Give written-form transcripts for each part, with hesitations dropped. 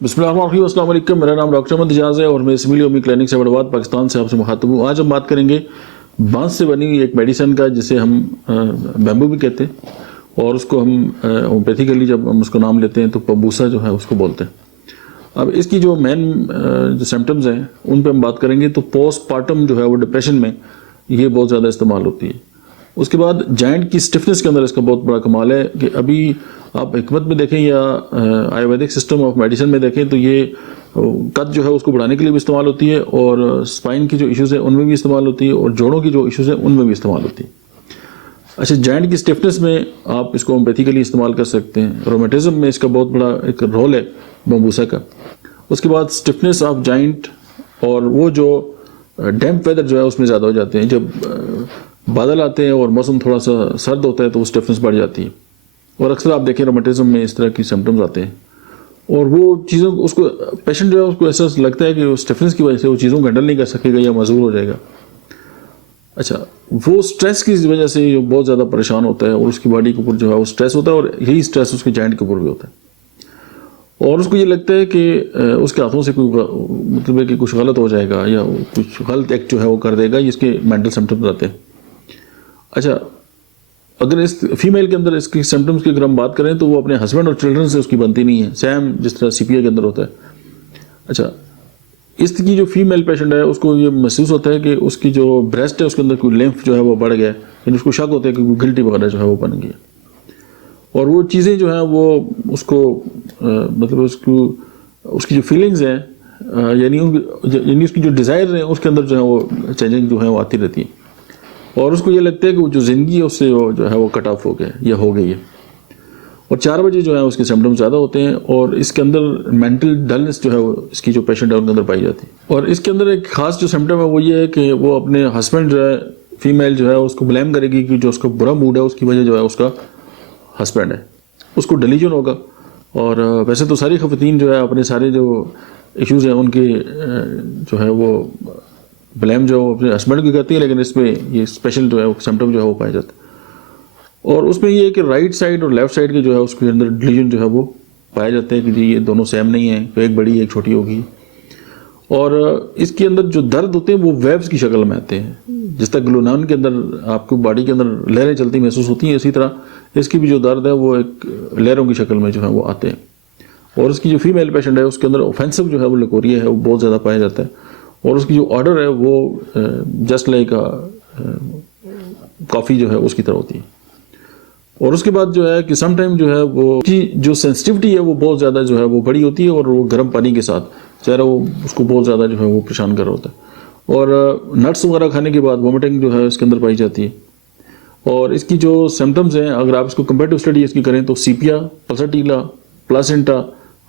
بسم اللہ الرحمن الرحیم، السلام علیکم۔ میرا نام ڈاکٹر احمد اجاز ہے اور میں سمیل یومی کلینک سے آباد پاکستان سے آپ سے مخاطب ہوں۔ آج ہم بات کریں گے بانس سے بنی ہوئی ایک میڈیسن کا جسے ہم بیمبو بھی کہتے ہیں، اور اس کو ہم ہومیوپیتھیکلی جب ہم اس کو نام لیتے ہیں تو بمبوسا جو ہے اس کو بولتے ہیں۔ اب اس کی جو مین جو سمپٹمز ہیں ان پہ ہم بات کریں گے تو پوسٹ پارٹم جو ہے وہ ڈپریشن میں یہ بہت زیادہ استعمال ہوتی ہے۔ اس کے بعد جائنٹ کی سٹفنس کے اندر اس کا بہت بڑا کمال ہے کہ ابھی آپ حکمت میں دیکھیں یا آیورویدک سسٹم آف میڈیسن میں دیکھیں تو یہ قد جو ہے اس کو بڑھانے کے لیے بھی استعمال ہوتی ہے، اور اسپائن کی جو ایشوز ہیں ان میں بھی استعمال ہوتی ہے، اور جوڑوں کی جو ایشوز ہیں ان میں بھی استعمال ہوتی ہے۔ اچھا، جائنٹ کی سٹفنس میں آپ اس کو ہومیوپیتھیکلی استعمال کر سکتے ہیں۔ رومیٹزم میں اس کا بہت بڑا ایک رول ہے بمبوسا کا۔ اس کے بعد سٹفنس آف جائنٹ، اور وہ جو ڈیمپ ویدر جو ہے اس میں زیادہ ہو جاتے ہیں، جب بادل آتے ہیں اور موسم تھوڑا سا سرد ہوتا ہے تو وہ سٹفنس بڑھ جاتی ہے، اور اکثر آپ دیکھیں رومیٹزم میں اس طرح کی سمپٹمز آتے ہیں، اور وہ چیزوں اس کو پیشنٹ جو ہے اس کو ایسا لگتا ہے کہ وہ سٹفنس کی وجہ سے وہ چیزوں کو ہینڈل نہیں کر سکے گا یا معذور ہو جائے گا۔ اچھا، وہ سٹریس کی وجہ سے بہت زیادہ پریشان ہوتا ہے، اور اس کی باڈی کے اوپر جو ہے وہ سٹریس ہوتا ہے، اور یہی سٹریس اس کے جائنٹ کے اوپر بھی ہوتا ہے، اور اس کو یہ لگتا ہے کہ اس کے ہاتھوں سے کوئی مطلب ہے کہ کچھ غلط ہو جائے گا یا کچھ غلط ایکٹ جو ہے وہ کر دے گا، اس کے مینٹل سمپٹمز آتے ہیں۔ اچھا، اگر اس فیمیل کے اندر اس کی سمپٹمز کی اگر ہم بات کریں تو وہ اپنے ہسبینڈ اور چلڈرن سے اس کی بنتی نہیں ہے، سیم جس طرح سی پی اے کے اندر ہوتا ہے۔ اچھا، اس کی جو فیمیل پیشنٹ ہے اس کو یہ محسوس ہوتا ہے کہ اس کی جو بریسٹ ہے اس کے اندر کوئی لیمف جو ہے وہ بڑھ گیا ہے، یعنی اس کو شک ہوتا ہے کہ کوئی گلٹی وغیرہ جو ہے وہ بن گئی ہے، اور وہ چیزیں جو ہیں وہ اس کو مطلب اس کی جو فیلنگز ہیں یعنی اس کی جو ڈیزائر ہیں اس کے اندر جو ہے وہ چینجنگ جو ہے وہ آتی رہتی ہے، اور اس کو یہ لگتا ہے کہ وہ جو زندگی ہے اس سے وہ جو ہے وہ کٹ آف ہو گیا یا ہو گئی ہے، اور 4 بجے جو ہے اس کے سمپٹمز زیادہ ہوتے ہیں، اور اس کے اندر مینٹل ڈلنس جو ہے وہ اس کی جو پیشنٹ ہے ان کے اندر پائی جاتی ہے۔ اور اس کے اندر ایک خاص جو سمپٹم ہے وہ یہ ہے کہ وہ اپنے ہسبینڈ جو ہے فیمیل جو ہے اس کو بلیم کرے گی کہ جو اس کا برا موڈ ہے اس کی وجہ جو ہے اس کا ہسبینڈ ہے، اس کو ڈیلیجن ہوگا۔ اور ویسے تو ساری خواتین جو ہے اپنے سارے جو ایشوز ہیں ان کے جو ہے وہ بلیم جو اپنے ہسبینڈ کی کرتی ہے، لیکن اس میں یہ اسپیشل جو ہے سمپٹم جو ہے وہ پائے جاتا ہے، اور اس میں یہ ہے کہ رائٹ سائڈ اور لیفٹ سائڈ کے جو ہے اس کے اندر ڈیلیجن جو ہے وہ پائے جاتے ہیں کہ جی یہ دونوں سیم نہیں ہیں، ایک بڑی ایک چھوٹی ہوگی، اور اس کے اندر جو درد ہوتے ہیں وہ ویوز کی شکل میں آتے ہیں، جس طرح گلونان کے اندر آپ کو باڈی کے اندر لہریں چلتی محسوس ہوتی ہیں، اسی طرح اس کی بھی جو درد ہے وہ ایک لہروں کی شکل میں جو ہے وہ آتے ہیں۔ اور اس کی جو فیمیل پیشنٹ ہے اس کے اندر اوفینسو جو ہے وہ لیکوریا ہے وہ بہت زیادہ پایا جاتا ہے، اور اس کی جو آرڈر ہے وہ جسٹ لائک کافی جو ہے اس کی طرح ہوتی ہے۔ اور اس کے بعد جو ہے کہ سم ٹائم جو ہے وہ کی جو سینسٹیوٹی ہے وہ بہت زیادہ جو ہے وہ بڑی ہوتی ہے، اور وہ گرم پانی کے ساتھ چہرہ وہ اس کو بہت زیادہ جو ہے وہ پریشان کر رہا ہوتا ہے، اور نٹس وغیرہ کھانے کے بعد وومٹنگ جو ہے اس کے اندر پائی جاتی ہے۔ اور اس کی جو سمپٹمز ہیں اگر آپ اس کو کمپیریٹو اسٹڈی اس کی کریں تو سیپیا، پلساٹیلا، پلاسنٹا،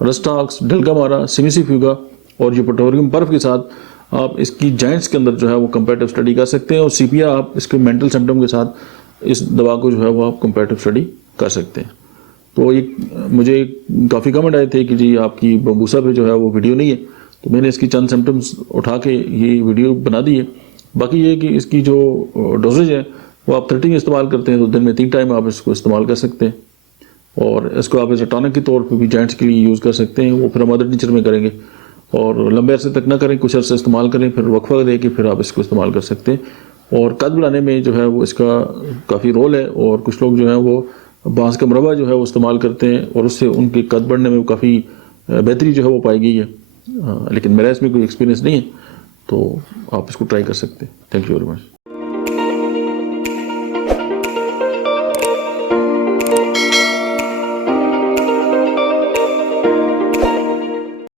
رسٹاکس، ڈلگا مارا، سیمیسی فیوگا، اور جو پٹوریم برف کے ساتھ آپ اس کی جائنٹس کے اندر جو ہے وہ کمپیریٹو اسٹڈی کر سکتے ہیں، اور سیپیا آپ اس کے مینٹل سمپٹم کے ساتھ اس دوا کو جو ہے وہ آپ کمپیریٹو اسٹڈی کر سکتے ہیں۔ تو یہ مجھے کافی کمنٹ آئے تھے کہ جی آپ کی بمبوسا پہ جو ہے وہ ویڈیو نہیں ہے، تو میں نے اس کی چند سمپٹمز اٹھا کے یہ ویڈیو بنا دی ہے۔ باقی یہ کہ اس کی جو ڈوزیج ہے وہ آپ 30 استعمال کرتے ہیں تو دن میں 3 ٹائم آپ اس کو استعمال کر سکتے ہیں، اور اس کو آپ ایز اے ٹانک کے طور پہ بھی جوائنٹس کے لیے یوز کر سکتے ہیں۔ وہ پھر ہم ادر ٹیچر میں کریں گے، اور لمبے عرصے تک نہ کریں، کچھ عرصے استعمال کریں، پھر وقفہ دے کے پھر آپ اس کو استعمال کر سکتے ہیں۔ اور قد بڑھانے میں جو ہے وہ اس کا کافی رول ہے، اور کچھ لوگ جو ہیں وہ بانس کا مربع جو ہے وہ استعمال کرتے ہیں، اور اس سے ان کے قد بڑھنے میں کافی بہتری جو ہے وہ پائی گئی ہے، لیکن میرا اس میں کوئی ایکسپیرینس نہیں ہے، تو آپ اس کو ٹرائی کر سکتے ہیں۔ Thank you very much.